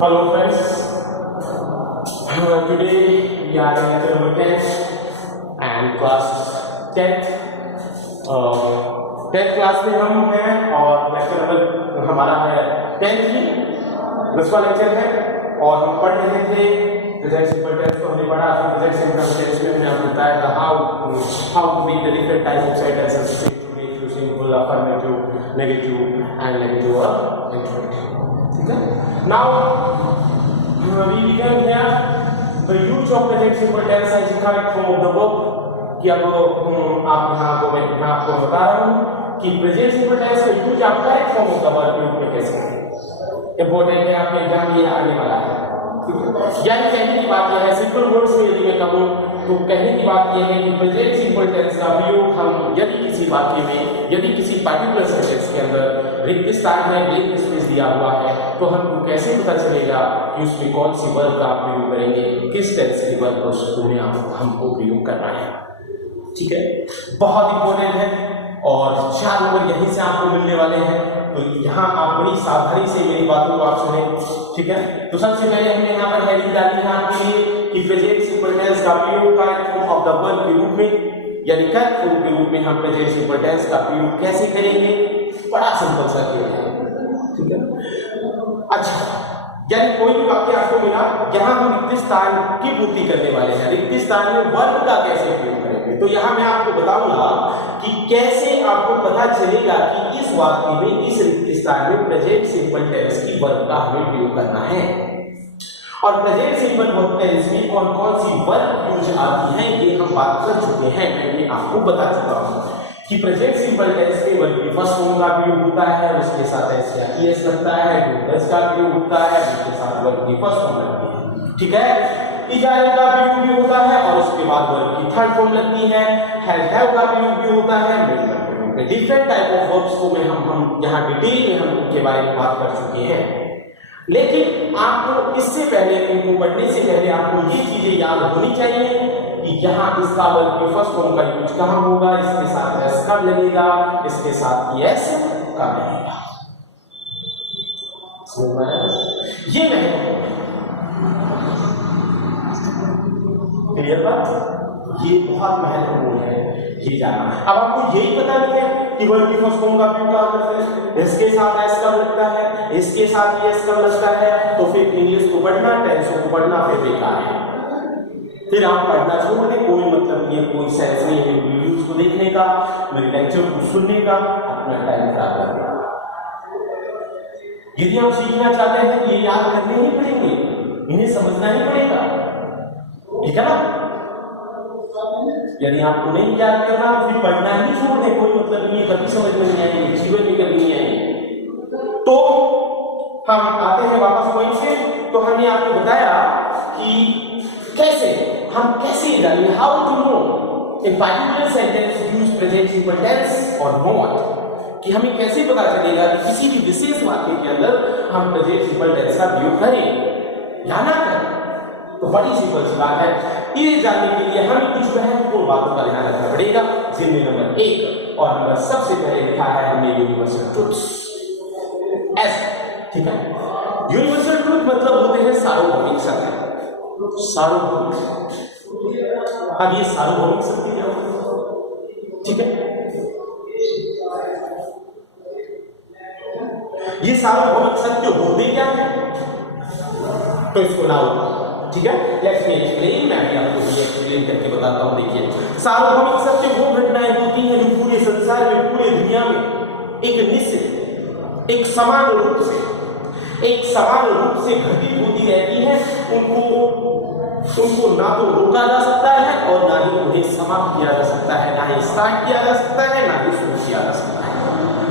Hello friends, today we are in lecture number 10 and class 10th 10th class में हम हैं और lecture number हमारा है 10th ही 10वां लेक्चर है और हम पढ़ रहे थे प्रेजेंट सिंपल टेंस को हमने पढ़ा। प्रेजेंट सिंपल टेंस में मैंने आपको बताया था how to make the different type of sentences simple, affirmative, negative and negative और इंटरोगेटिव। ठीक है, now we began here the use of present simple tense as incorrect form of the verb। कि अब आप यहाँ को मैं आपको बता रहा हूँ कि प्रेजेंट सिंपल टेंस का यूज आप correct form of the verb के रूप में कैसे करें। इंपॉर्टेंट है, आपका एग्जाम ये आने वाला है। यानी कहने की बात यह है, सिंपल वर्ड्स में यदि मैं कहूँ तो कहने की बात यह है कि प्रेजेंट सिंपल टेंस का प्रयोग हम यदि किसी वाक्य में, यदि किसी पर्टिकुलर सेंटेंस के अंदर रिक्त स्थान है, ब्लैंक स्पेस दिया हुआ है, तो हमको कैसे पता चलेगा कि उसमें कौन सी वर्ब का प्रयोग करेंगे, किस टेंस की वर्ब को उसमें हमको प्रयोग करना है। ठीक है, बहुत इंपॉर्टेंट है और 4 नंबर यहीं से आपको मिलने वाले हैं। तो यहाँ आप बड़ी सावधानी से मेरी बातों को आप सुने। ठीक है, तो सबसे पहले हमने यहाँ पर हेडिंग डाली है आपके लिए कि प्रेजेंट सिंपल टेंस का प्रयोग correct form of the verb के रूप में, यानी करेक्ट फॉर्म के रूप में हम प्रेजेंट सिंपल टेंस का प्रयोग कैसे करेंगे। बड़ा सिंपल सा क्लियर है। ठीक है, अच्छा, यानी कोई भी वाक्य आपको मिला, यहाँ हम रिक्त स्थान की पूर्ति करने वाले हैं। रिक्त स्थान में वर्ब का कैसे प्रयोग करेंगे, तो यहाँ मैं आपको बताऊंगा कि कैसे आपको पता चलेगा कि इस वाक्य में, इस रिक्त स्थान में प्रेजेंट सिंपल टेंस की वर्ब का हमें प्रयोग करना है। और प्रेजेंट सिंपल टेंस में कौन कौन सी वर्ब यूज आती है ये हम बात कर चुके हैं, मैंने आपको बता चुका हूँ कि प्रेजेंट सिंपल टेंस में वर्ब की फर्स्ट फॉर्म का प्रयोग होता है, उसके साथ एस या ईएस लगता है, डूडल्स का प्रयोग होता है, उसके साथ वर्ब की फर्स्ट फॉर्म लगती है। ठीक है, इजारे का प्रयोग भी होता है और उसके बाद वर्ब की थर्ड फॉर्म लगती है, हैव का प्रयोग भी होता है। डिफरेंट टाइप ऑफ वर्ब्स को में हम यहाँ डिटेल में हम उनके बारे में बात कर चुके हैं। लेकिन आपको इससे पहले, इनको पढ़ने से पहले आपको ये चीजें याद होनी चाहिए कि यहाँ इसका वर्ब की फर्स्ट फॉर्म का यूज कहाँ होगा, इसके साथ एस कब लगेगा, इसके साथ यस कब लगेगा। समझ में आया? ये महत्वपूर्ण है। क्लियर बात? ये बहुत महत्वपूर्ण है, ये जानना। अब आपको यही पता नहीं है कि वर्ब की फर्स्ट फॉर्म का प्रयोग कहाँ करते हैं, इसके साथ एस कब लगता है, इसके साथ यस कब लगता है, तो फिर इंग्लिश को पढ़ना, टेंस को पढ़ना फिर बेकार है। फिर आप पढ़ना छोड़ दें, कोई मतलब नहीं है, कोई सेंस नहीं है वीडियोज को देखने का, मेरे लेक्चर को सुनने का, अपना टाइम खराब करने का। यदि आप सीखना चाहते हैं तो ये याद करने ही पड़ेंगे, इन्हें समझना ही पड़ेगा। ठीक है ना? यदि आपको नहीं याद करना तो फिर पढ़ना ही छोड़ दें, कोई मतलब नहीं है, कभी समझ में नहीं आएगी, जीवन में कभी नहीं आएगी। तो हम आते हैं वापस पॉइंट से। तो हमने आपको बताया कि कैसे हम कैसे जानेंगे, how to know in particular sentence use present simple tense और नॉट, कि हमें कैसे पता चलेगा कि किसी भी विशेष वाक्य के अंदर हम प्रेजेंट सिंपल टेंस का प्रयोग करें या ना करें। तो बड़ी सिंपल सी बात है, ये जानने के लिए हमें कुछ महत्वपूर्ण बातों का ध्यान रखना पड़ेगा, जिनमें नंबर 1 और नंबर सबसे पहले लिखा है हमने यूनिवर्सल ट्रूथ्स। ठीक है, यूनिवर्सल ट्रूथ मतलब होते हैं सार्वभौमिक सत्य। सार्वभौमिक, अब ये सार्वभौमिक सत्य क्या होता है? ठीक है, ये सार्वभौमिक सत्य होते क्या है, तो इसको ना होता। ठीक है, लेट्स मी एक्सप्लेन, मैं भी आपको ये एक्सप्लेन करके बताता हूं। देखिए, सार्वभौमिक सत्य वो घटनाएं होती हैं जो पूरे संसार में, पूरे दुनिया में एक निश्चित, एक समान रूप से घटित होती रहती है। उनको ना तो रोका जा सकता है और ना ही उन्हें समाप्त किया जा सकता है, ना ही स्टार्ट किया जा सकता है, ना ही शुरू किया जा सकता है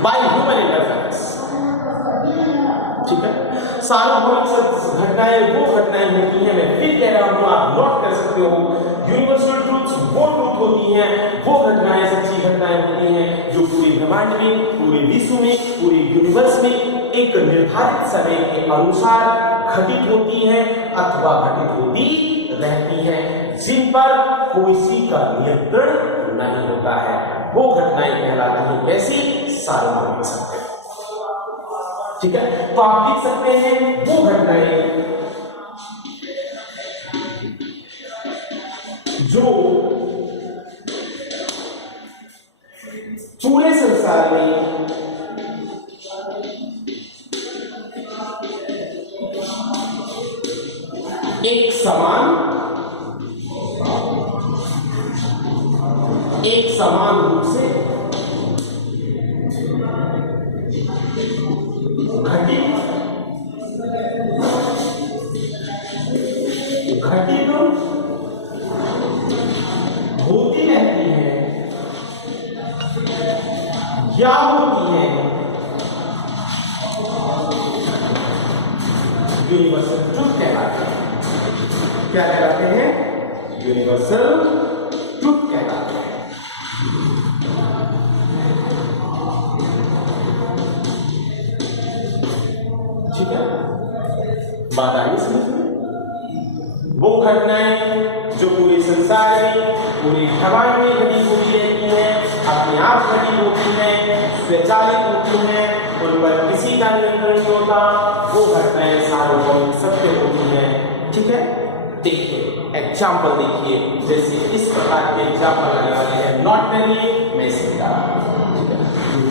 बाय ह्यूमन इंटरफेरेंस। ठीक है, सार्वभौमिक घटनाएं वो घटनाएं होती हैं, मैं फिर कह रहा हूं, आप नोट कर सकते हो। यूनिवर्सल ट्रूथ्स वो ट्रूथ होती हैं, वो घटनाएं सच्ची घटनाएं होती हैं जो पूरे ब्रह्मांड में, पूरे विश्व में, पूरे यूनिवर्स में एक निर्धारित समय के अनुसार घटित होती हैं अथवा घटित होती रहती हैं, जिन पर कोई सी का नियंत्रण नहीं होता है। वो घटनाएं कहलाती हैं कैसी? सार्वभौमिक सत्य। ठीक है, तो आप देख सकते हैं वो घटनाएं जो पूरे संसार में एक समान रूप से घटित होती रहती है या होती है, यूनिवर्सल ट्रुथ कहलाते हैं। क्या कहलाते हैं? यूनिवर्सल ट्रुथ कहलाते हैं। ठीक है, बात आई समझ में? वो घटनाएं जो पूरे संसार में, पूरे ब्रह्मांड में घटित होती रहती हैं, अपने आप घटित होती हैं, स्वचालित होती हैं, उन पर किसी का नियंत्रण नहीं होता, वो घटनाएं सार्वभौमिक सत्य होती हैं। ठीक है, देखिए एग्जाम्पल देखिए, जैसे इस प्रकार के एग्जाम्पल आने वाले हैं, नोट करिए, मैं इसे बता रहा हूं। ठीक है,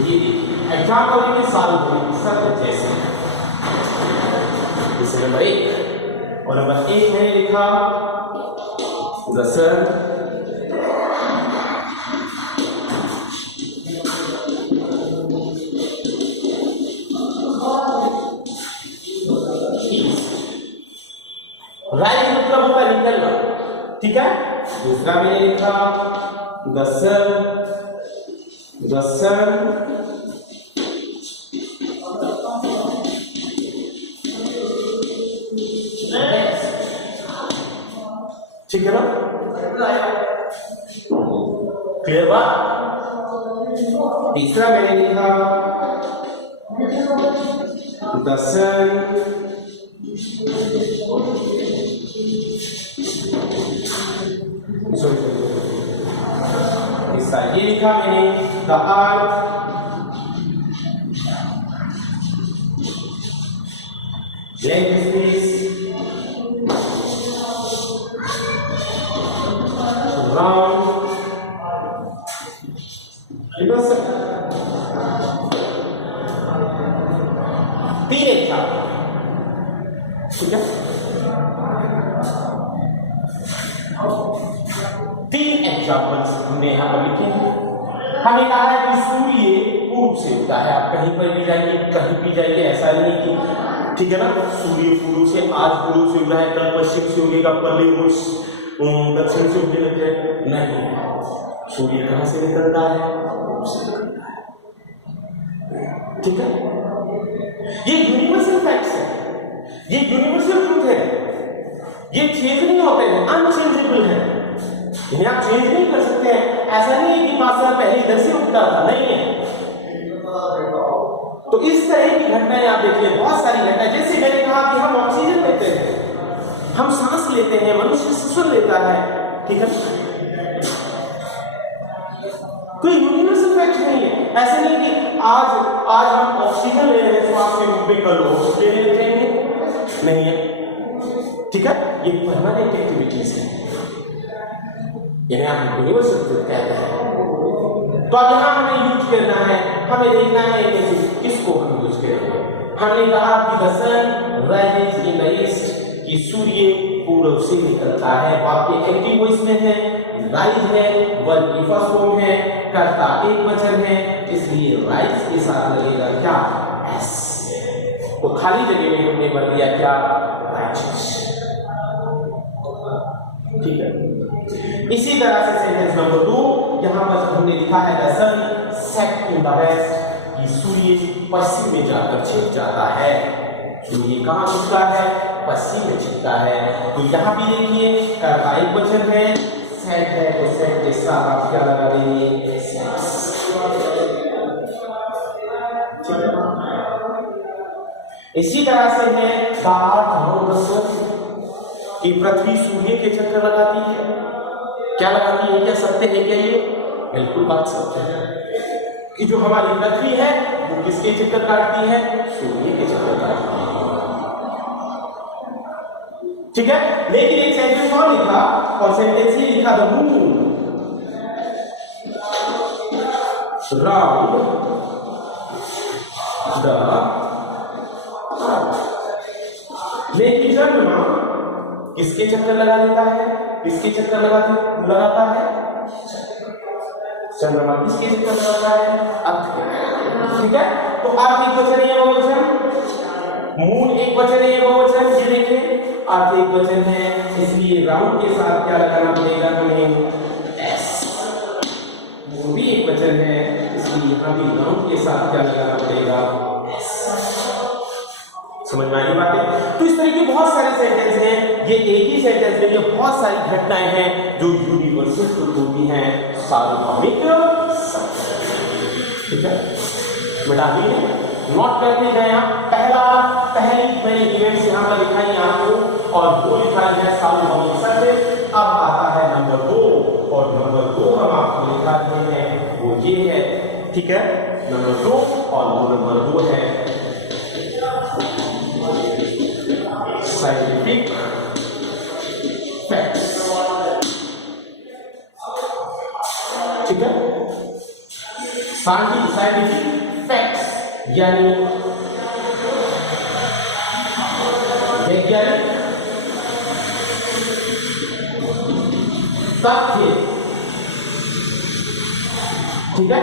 ये देखिए एग्जाम्पल देखिए सार्वभौमिक सत्य जैसे नंबर 1 और नंबर 1 मैंने लिखा the sun राइज मतलब होता है निकलना। ठीक है, दूसरा मैंने लिखा the sun ठीक है ना, क्लियर बात। तीसरा मैंने लिखा the sun तीसरा ये लिखा मैंने the earth length space तीन एग्जाम्पल। ठीक है, तीन एग्जाम्पल्स हमने यहां पर लिखे हैं। हमने कहा है कि सूर्य पूर्व से उगता है। आप कहीं पर भी जाइए, कहीं भी जाइए, ऐसा नहीं कि ठीक है ना, सूर्य पूर्व से, आज पूर्व से उग रहा है, कल पश्चिम से उगेगा, परले रोज दक्षिण से उगने लग जाए, नहीं। सूर्य कहां से निकलता है? ठीक है, ये यूनिवर्सल फैक्ट्स है, ये यूनिवर्सल ट्रूथ है, ये चेंज नहीं होते हैं, अनचेंजेबल है, इन्हें आप चेंज नहीं कर सकते हैं। ऐसा नहीं है कि 5 साल पहले इधर से उगता था, नहीं है। तो इस तरह की घटनाएं आप देखिए, बहुत सारी घटनाएं, जैसे मैंने कहा कि हम ऑक्सीजन लेते हैं, हम सांस लेते हैं, मनुष्य श्वसन लेता है। ठीक है, कोई यूनिवर्सल फैक्ट नहीं है। ऐसे नहीं कि आज हम ऑक्सीजन ले रहे हैं श्वास के रूप में, कल ऑक्सीजन ले रहे हैं, नहीं है। ठीक है, ये परमानेंट एक्टिविटीज है, इन्हें हम यूनिवर्सल ट्रूथ कहते हैं। तो अब यहां हमें यूज करना है, हमें देखना है किसको हम यूज करेंगे। हमने कहा कि the sun rises in the east, कि सूर्य पूर्व से निकलता है। वाक्य एक्टिव वॉइस में है, राइज है, वर्ब की फर्स्ट फॉर्म है, कर्ता एक वचन है, इसलिए राइज के साथ लगेगा क्या? एस। तो खाली जगह में हमने भर दिया क्या? राइचस। ठीक है, इसी तरह से सेंटेंस नंबर 2 यहां पर हमने लिखा है the sun set in the west, कि सूर्य पश्चिम में जाकर छिप जाता है। सूर्य कहां छिपता है? पश्चिम में छिपता है। तो यहां भी देखिए कर्ता एक वचन है, सेट है, तो सेट के साथ आप क्या लगा देंगे? सेट्स। इसी तरह से है कि पृथ्वी सूर्य के चक्कर लगाती है। क्या लगाती है? क्या सत्य है क्या ये? बिल्कुल बात सत्य है। कि जो हमारी पृथ्वी है वो किसके चक्कर काटती है? सूर्य के चक्कर काटती है। ठीक है, लेकिन एक सेंटेंस और लिखा, और सेंटेंस ये लिखा, the moon round the earth. लेकिन चंद्रमा किसके चक्कर लगा देता है? किसके चक्कर लगाता है? चंद्रमा किसके चक्कर लगाता है? अर्थ के। ठीक है, तो अर्थ एक वचन है या बहुवचन? मून एक वचन है या बहुवचन? ये देखिए, अर्थ एक वचन है, इसलिए राउंड के साथ क्या लगाना पड़ेगा हमें? एस। मून भी एक वचन है, इसलिए यहां भी राउंड के साथ क्या लगाना पड़ेगा? एस। समझ में आई बातें? तो इस तरह के बहुत सारे सेंटेंस हैं, ये एक ही सेंटेंस में ये बहुत सारी घटनाएं हैं जो यूनिवर्सल ट्रुथ होती हैं, सार्वभौमिक सत्य। ठीक है, बेटा अभी नोट करते जाए। आप पहली मैंने इवेंट्स यहाँ पर लिखाई आपको, और दो लिखाई है सार्वभौमिक सत्य। अब आता है नंबर 2, और नंबर 2 हम आपको लिखाते हैं, वो ये है। ठीक है, नंबर 2, और वो नंबर 2 है साइंटिफिक फैक्ट्स। ठीक है, साइंटिफिक फैक्ट्स यानी वैज्ञानिक तथ्य। ठीक है,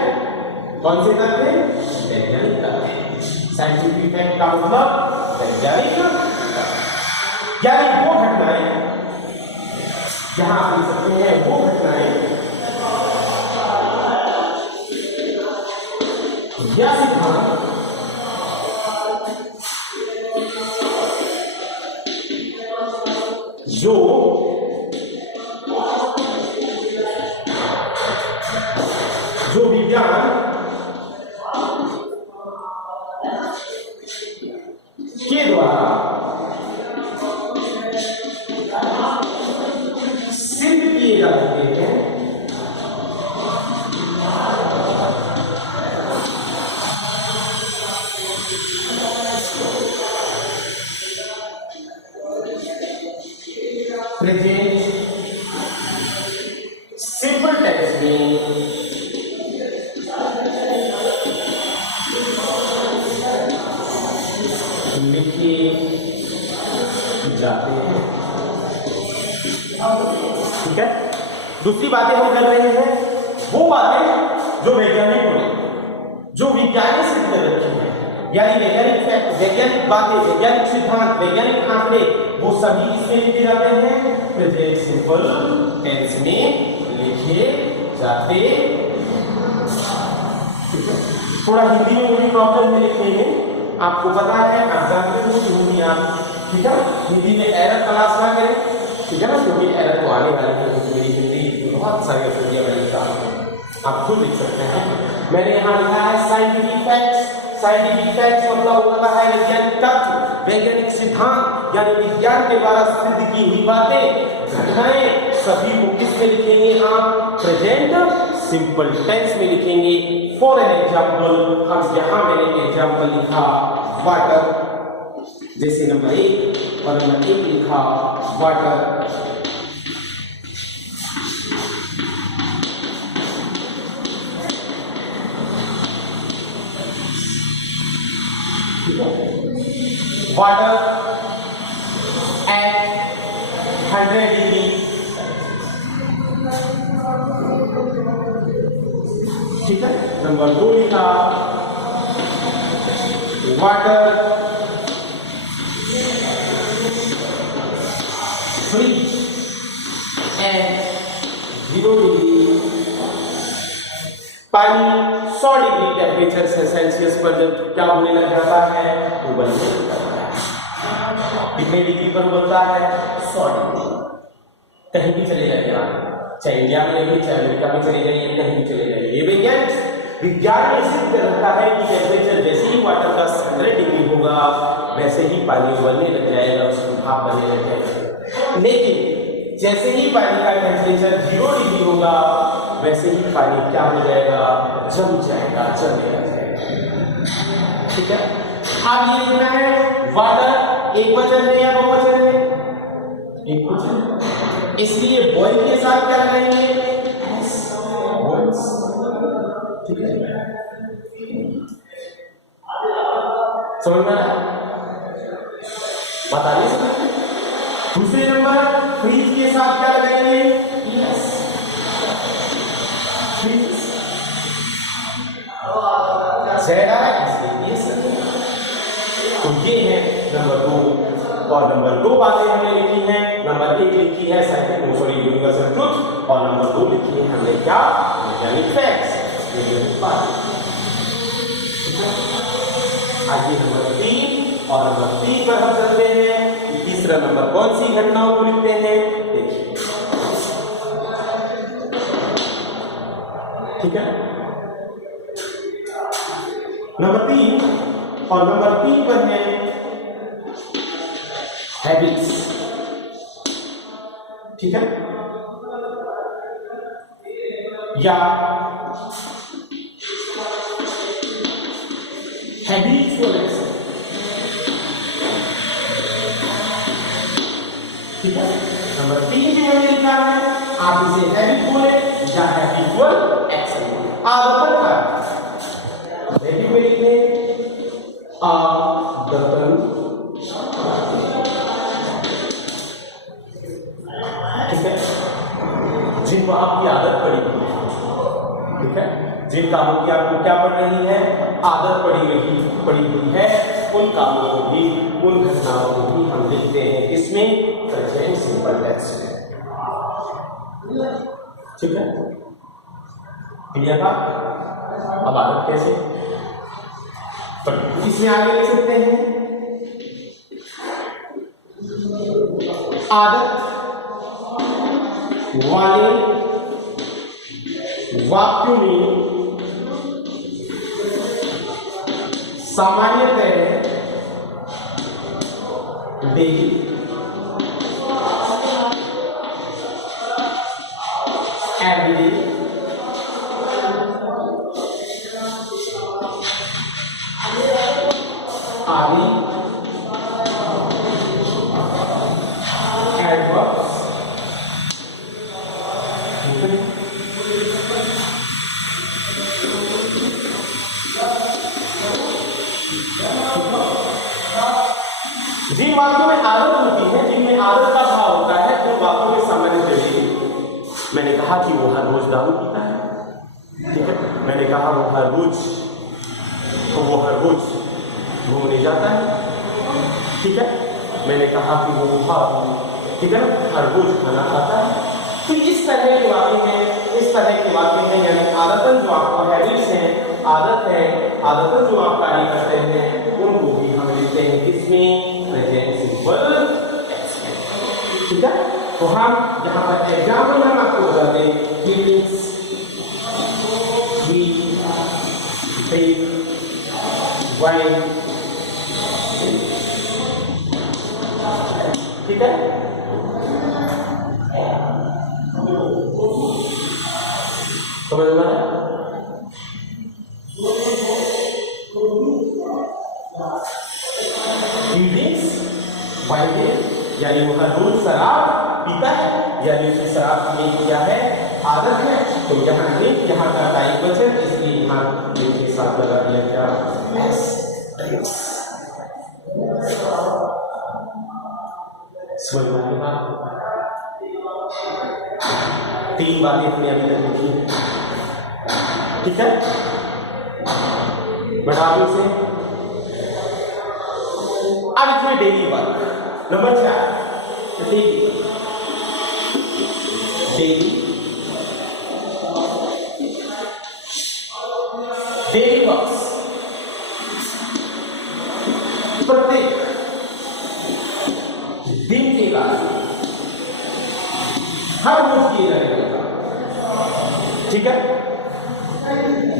कौन से तथ्य? वैज्ञानिक तथ्य। साइंटिफिक फैक्ट का मतलब वैज्ञानिक, यानी वो घटनाएं जहां आप लिख सकते हैं, वो घटनाएं या सिद्धांत जो विज्ञान के द्वारा सिद्ध किए जा चुके हैं, प्रेजेंट सिंपल टेक्स्ट में लिखे जाते हैं। ठीक है, दूसरी बातें हम कर रहे हैं, वो बातें जो वैज्ञानिकों ने, जो विज्ञान से सिद्ध कर रखी है, यानी वैज्ञानिक फैक्ट, वैज्ञानिक बातें, वैज्ञानिक सिद्धांत, वैज्ञानिक आंकड़े, वो सभी किसमें लिखे जाते हैं? प्रेजेंट सिंपल टेंस में लिखे जाते हैं। थोड़ा हिंदी में मुझे प्रॉब्लम में लिखने में, आपको पता है, आप जानते हो कि हिंदी आप, ठीक है, हिंदी में एरर तलाश ना करें। ठीक है ना, क्योंकि एरर तो आने वाली है, क्योंकि मेरी हिंदी बहुत सारी अस्ट्रेलिया में लिखा है, आप खुद लिख सकते हैं। मैंने यहाँ लिखा है साइंटिफिक फैक्ट्स। साइंटिफिक फैक्ट्स मतलब होता है वैज्ञानिक तथ्य, वैज्ञानिक सिद्धांत, यानी विज्ञान के द्वारा सिद्ध की हुई बातें, घटनाएं, सभी को किस में लिखेंगे आप? प्रेजेंट सिंपल टेंस में लिखेंगे। फॉर एन एग्जाम्पल, हम यहाँ मैंने एग्जाम्पल लिखा वाटर, जैसे नंबर 1 और नंबर 1 लिखा वाटर। Water at 100 degree. ठीक है, नंबर 2 लिखा वाटर फ्रीज at 0 डिग्री। पानी 100 डिग्री टेम्परेचर से सेल्सियस पर जब क्या होने लग जाता है? उबलने लग जाता है। कितने डिग्री पर उबलता है? 100 डिग्री। कहीं भी चले जाइए आप, चाहे इंडिया में रहिए, चाहे अमेरिका में चले जाइए, कहीं भी चले जाइए, ये विज्ञान में सिद्ध करता है कि टेम्परेचर जैसे ही वाटर का 100 डिग्री होगा, वैसे ही पानी उबलने लग जाएगा, उसकी भाप बनने लग जाएगी। लेकिन जैसे ही पानी का टेम्परेचर 0 डिग्री होगा, वैसे ही पानी क्या हो जाएगा, जम जाएगा, जमेगा जाएगा। ठीक है, अब ये लिखना है वाटर एक वचन है या बहुवचन है, एक वचन, इसलिए बॉय के साथ क्या लगाएंगे, बॉयज। ठीक है, समझ में आया, बता दीजिए। दूसरे नंबर फ्रीज के साथ क्या लगाएंगे, यस, फ्रीज, ज़्यादा है इसलिए यस। तो ये है नंबर 2, और नंबर 2 बातें हमने लिखी हैं। नंबर 1 लिखी है यूनिवर्सल ट्रुथ, और नंबर 2 लिखी है हमने क्या, वैज्ञानिक फैक्ट्स। आगे नंबर 3, और नंबर 3 पर हम चलते हैं। तीसरा नंबर कौन सी घटनाओं को लिखते हैं, देखिए। ठीक है, नंबर 3, और नंबर 3 पर है हैबिट्स। ठीक है, या हैबिट्स को लिख सकते। ठीक है, नंबर 3 भी हमें लिखना है, आप इसे हैबिट बोले या हैबिचुअल एक्शन बोले, आदतन का। हैबिट में लिखे आदतन, ठीक है, जिनको आपकी आदत पड़ी हुई है। ठीक है, जिन कामों की आपको क्या पड़ रही है, आदत पड़ी हुई है, उन कामों को भी, उन घटनाओं को भी हम लिखते हैं किसमें, प्रेजेंट सिंपल टेंस में। ठीक है, क्लियर था। अब आदत कैसे, तो इसमें आगे लिख सकते हैं, आदत वाले वाक्यों में सामान्यतः डेली, एवरीडे, आदि, एडवर्ब्स, जिन वाक्यों में आदत होती है, जिनमें आदत का भाव होता है, उन वाक्यों में सामान्य डेली। मैंने कहा कि वो हर रोज दारू पीता है। ठीक है, मैंने कहा वो हर रोज घूमने जाता है। ठीक है, मैंने कहा कि वो ठीक है हर रोज खाना खाता है। तो इस तरह के वाक्य हैं, यानी आदतन जो आपका हैबिट्स हैं, आदतन जो आप कार्य करते हैं, उनको भी हम लिखते हैं किसमें, प्रेजेंट सिंपल टेंस में। ठीक है, तो हम यहाँ पर एग्जाम्पल हम आपको बताते हैं, फीलिंग्स, वी, टेक, वाइन। ठीक है, समझ में आया। यानी वो हर रोज शराब पीता है, यानी उसकी शराब पीने की क्या है, आदत है। तो यहाँ एक, यहाँ का टाइप वचन, इसलिए यहाँ के साथ लगा दिया क्या, समझ में आएगा। 3 बातें हमने अभी तक लिखी है। ठीक है, बढ़ावे से अब इसमें daily work. Number 4, daily works, प्रत्येक दिन के कार्य, हर रोज किए जाने वाले काम। ठीक है,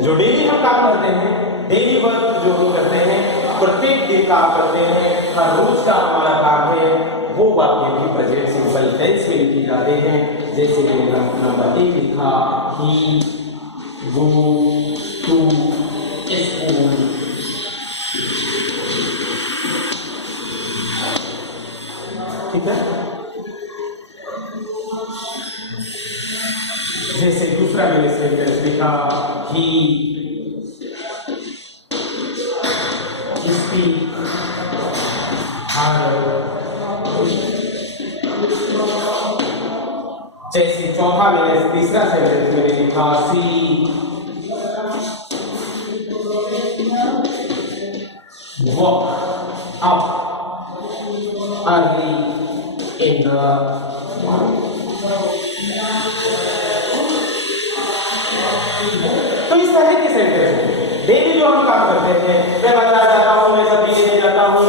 जो डेली हम काम करते हैं, डेली वर्क जो हम करते हैं, प्रत्येक दिन काम करते हैं, हर रोज का हमारा काम है, वो वाक्य भी प्रेजेंट सिंपल टेंस में लिखे जाते हैं। जैसे नंबर 1 लिखा ही गो टू स्कूल, ठीक है। जैसे दूसरा मैंने सेंटेंस लिखा ही स्पीक जैसे चौथा मैंने तीसरा सेंटेंस मैंने लिखा she walk up early in the morning. तो इस तरह के सेंटेंस डेली जो हम काम करते हैं, मैं बाजार जाता हूँ, मैं सब्जी लेने जाता हूँ,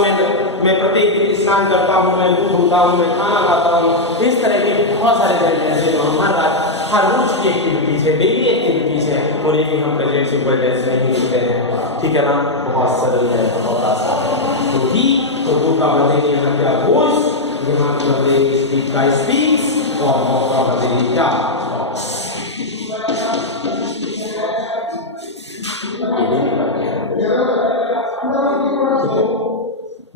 मैं प्रत्येक दिन स्नान करता हूँ, मैं दूध धोता हूँ, मैं खाना खाता हूँ, इस तरह के बहुत सारे सेंटेंस हैं जो हमारा हर रोज की एक्टिविटीज है, डेली एक्टिविटीज है, और ये भी हम प्रेजेंट सिंपल टेंस में ही लिखते हैं, ठीक है ना। बहुत सरल है, बहुत आसान है। तो ही तो वो का बदलेंगे यहाँ क्या वॉइस, यहाँ का बदलेंगे स्पीक का स्पीक्स, और वो का बदलेंगे क्या टॉक्स।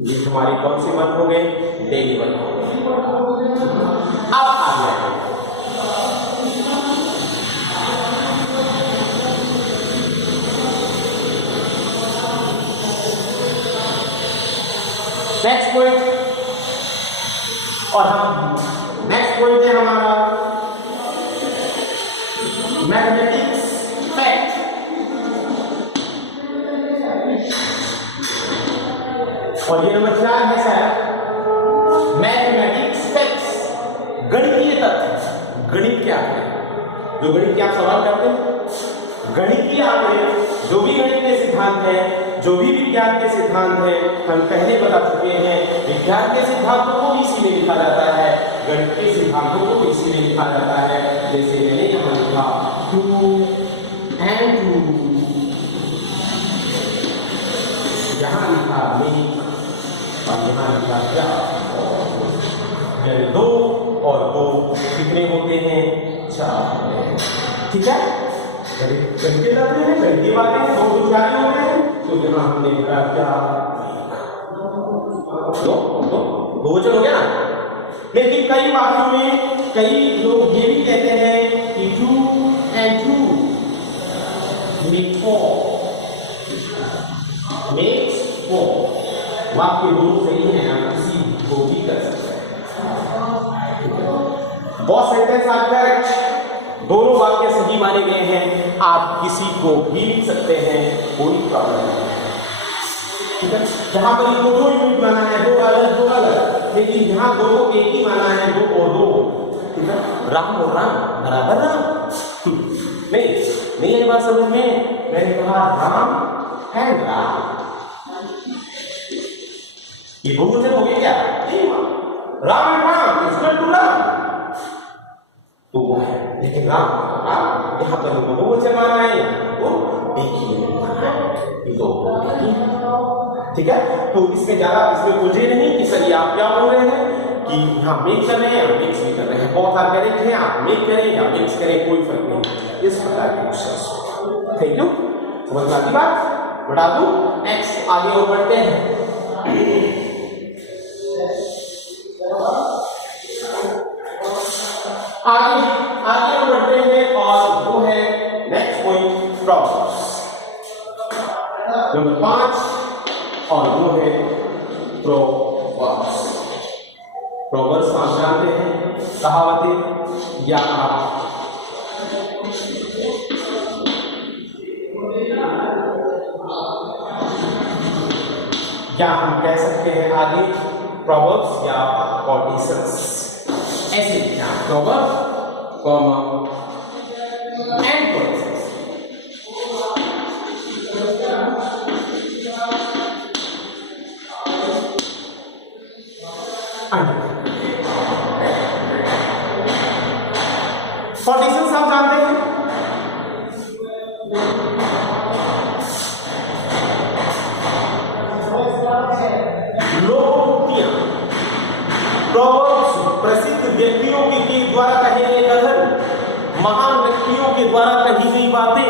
ये हमारी कौन सी वर्क हो गए, डेली वर्क हो गए। अब आगे नेक्स्ट पॉइंट, और हम नेक्स्ट पॉइंट है हमारा मैथमेटिक्स फैक्ट। और ये नंबर 4 है सर, मैथमेटिक्स फैक्ट्स, गणितीय तथ्य। गणित क्या है, जो गणित के आप सवाल करते हैं, गणितीय आंकड़े, जो भी गणित के सिद्धांत है, जो भी विज्ञान के सिद्धांत है, हम पहले बता चुके हैं। विज्ञान के सिद्धांतों को भी इसी में लिखा जाता है, गणित के सिद्धांतों को भी इसी में लिखा जाता है। जैसे मैंने यहाँ लिखा 2 and 2, यहाँ लिखा मेक, और यहाँ लिखा क्या, 2 और 2 कितने होते हैं, 4, ठीक है। गणितीय तथ्य है, गणितीय बातें हैं, 2 विचार होते हैं, तो यहाँ हमने लिखा क्या, 2 वचन हो गया ना। लेकिन कई वाक्यों में कई लोग ये भी कहते हैं कि 2 and 2 make 4, makes 4। वाक्य दोनों सही है, आप किसी को भी कर सकते हैं। बहुत सेंटेंस आर करेक्ट, दोनों वाक्य सही माने गए हैं, आप किसी को भी लिख सकते हैं, कोई प्रॉब्लम नहीं है, ठीक है। जहां पर इनको 2 यूनिट माना है, 2 अलग, लेकिन यहाँ दोनों एक ही माना है, 2 और 2, ठीक है। राम और राम बराबर राम, नहीं ये बात समझ में, मैंने कहा राम है राम, ये बहुवचन हो गया क्या, Ram and Ram equal to Ram, तो वो है। लेकिन राम यहाँ पर इनको बहुवचन माना है, वो एक ही माना है, ये 2, ठीक है। तो इसमें ज्यादा इसमें उलझे नहीं कि सर ये आप क्या बोल रहे हैं, कि यहाँ मेक कर रहे हैं या मिक्स भी कर रहे हैं, बहुत सारे करेक्ट है, आप मेक करें या मिक्स करें, कोई फर्क नहीं, इस प्रकार के क्वेश्चन। थैंक यू, समझ में आती बात, बता दूं। नेक्स्ट आगे और बढ़ते हैं। आगे बढ़ते हैं, और वो है नेक्स्ट पॉइंट प्रॉब्लम्स नंबर 5, और वो है प्रोवर्ब्स। प्रोवर्ब्स आप जानते हैं, कहावतें, या आप क्या हम कह सकते हैं आगे प्रोवर्ब्स या कोटेशंस, ऐसे क्या प्रोवर्ब एंड कोटेशंस। कोटेशंस आप जानते हैं, लोकोक्तियां, प्रोवर्ब्स प्रसिद्ध व्यक्तियों के द्वारा कहे गए महान व्यक्तियों के द्वारा कही गई बातें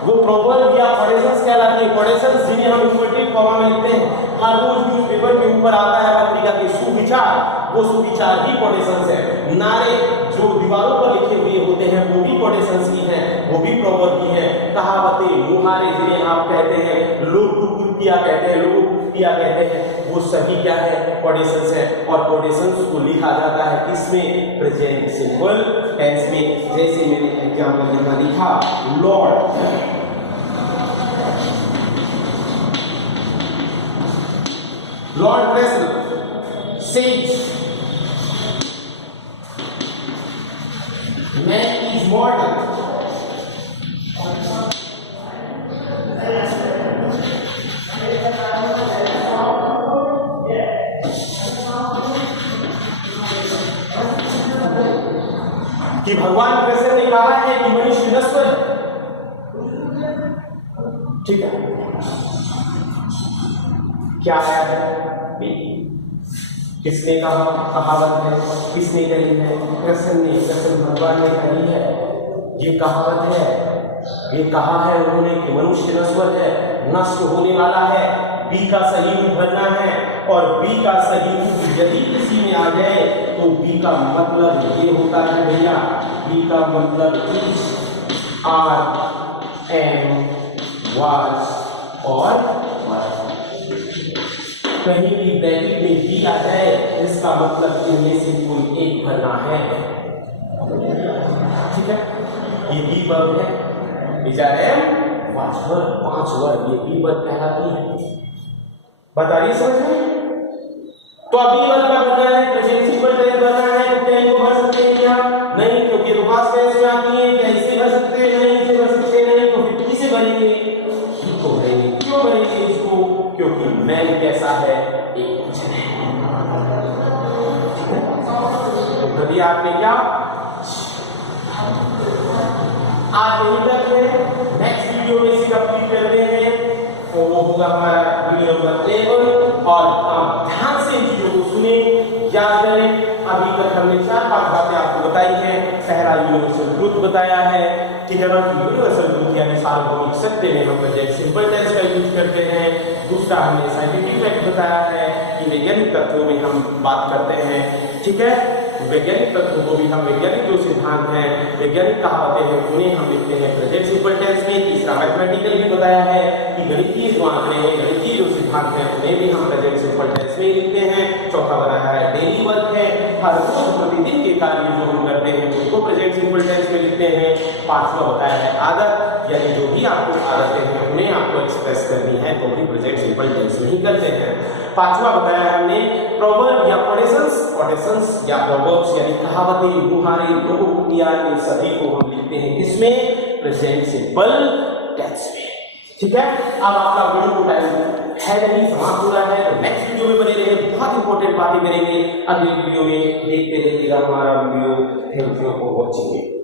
वो प्रोवर्ब या कोटेशंस कहलाती है। कोटेशंस जिन्हें हम इन्वर्टेड कॉमा में लिखते हैं, हर रोज न्यूज़पेपर के ऊपर आता है पत्रिका के सुविचार, वो सुविचार ही कोटेशंस है। नारे जो दीवारों पर लिखे हुए होते हैं वो भी कोटेशंस की हैं, वो भी प्रोवर्ब की हैं। कहावतें, मुहारे जिन्हें आप कहते हैं, लोग कुतिया कहते हैं, लोगों को कुतिया कहते हैं, वो सभी क्या है, कोटेशंस है। और कोटेशंस को लिखा जाता है किसमें, प्रेजेंट सिंपल टेंस में। जैसे मैंने एग्जांपल में लिखा, Lord wrestle says man is mortal. कि भगवान कृष्ण ने कहा है कि मनुष्य नश्वर है, ठीक है। क्या आया है, किसने कहा, कहावत है, किसने कही है, कृष्ण ने, कृष्ण भगवान ने कही है। ये कहावत है, ये कहा है उन्होंने कि मनुष्य नश्वर है, नष्ट होने वाला है, बी का सही रूप भरना है। और बी का सही रूप यदि किसी में आ जाए तो बी का मतलब ये होता है भैया, बी का मतलब इज, आर, एम, वाज और कहीं भी ब्रैकेट में बी आ जाए इसका मतलब इनमें से कोई एक भरना है, ठीक है। ये बी वर्ब है, बेचारे पांच वर्ब, ये बी वर्ब कहलाती है। बता रही समझ में? तो अभी वर्ब का भरना है, प्रेजेंट सिंपल टेंस भरना है, तो क्या इनको भर सकते हैं क्या? नहीं, क्योंकि तो पास्ट टेंस में आती है। क्या इसे भर सकते हैं? नहीं, इसे भर सकते नहीं। तो फिर किसे भरेंगे? इसको भरेंगे। क्यों भरेंगे इसको? क्योंकि मैन कैसा है, एक वचन है, ठीक है। तो कभी आपने क्या आज यही तक है। नेक्स्ट वीडियो में इसे कंप्लीट करते हैं, तो वो होगा हमारा वीडियो नंबर 11। और आप ध्यान से इन चीजों को सुने, याद करें। अभी तक हमने 4-5 बातें आपको बताई हैं। पहला यूनिवर्सल ट्रूथ बताया है, ठीक है ना, यूनिवर्सल ट्रूथ यानी सार्वभौमिक सत्य में हम प्रेजेंट सिंपल टेंस का यूज करते हैं। दूसरा हमने साइंटिफिक फैक्ट बताया है कि वैज्ञानिक तथ्यों में हम बात करते हैं, ठीक है। वैज्ञानिक तत्वों को भी हम, वैज्ञानिक जो सिद्धांत हैं, वैज्ञानिक कहावतें हैं, उन्हें हम लिखते हैं प्रेजेंट सिंपल टेंस में। तीसरा मैथमेटिकल भी बताया है कि गणितीय जो आंकड़े हैं, गणितीय जो सिद्धांत हैं, उन्हें भी हम प्रेजेंट सिंपल टेंस में लिखते हैं। चौथा बताया है डेली वर्क है, हर रोज प्रतिदिन के कार्य जो हम करते हैं उनको प्रेजेंट सिंपल टेंस में लिखते हैं। पांचवा बताया है आदत, यानी जो भी आपको आदतें हैं उन्हें आपको एक्सप्रेस करनी है तो भी प्रेजेंट सिंपल टेंस में ही करते हैं। पांचवा बताया है हमने प्रोवर्ब या कोटेशंस या प्रोवर्ब्स यानी कहावतें, मुहारे, लोकोक्तियां, इन सभी को हम लिखते हैं किसमें, प्रेजेंट सिंपल टेंस में, ठीक है। अब आपका वीडियो टाइम है नहीं, समाप्त हो रहा है, तो नेक्स्ट वीडियो में बने रहिए, बहुत इंपॉर्टेंट बातें करेंगे अगले वीडियो में। देखते रहिएगा हमारा video. Thank you for watching.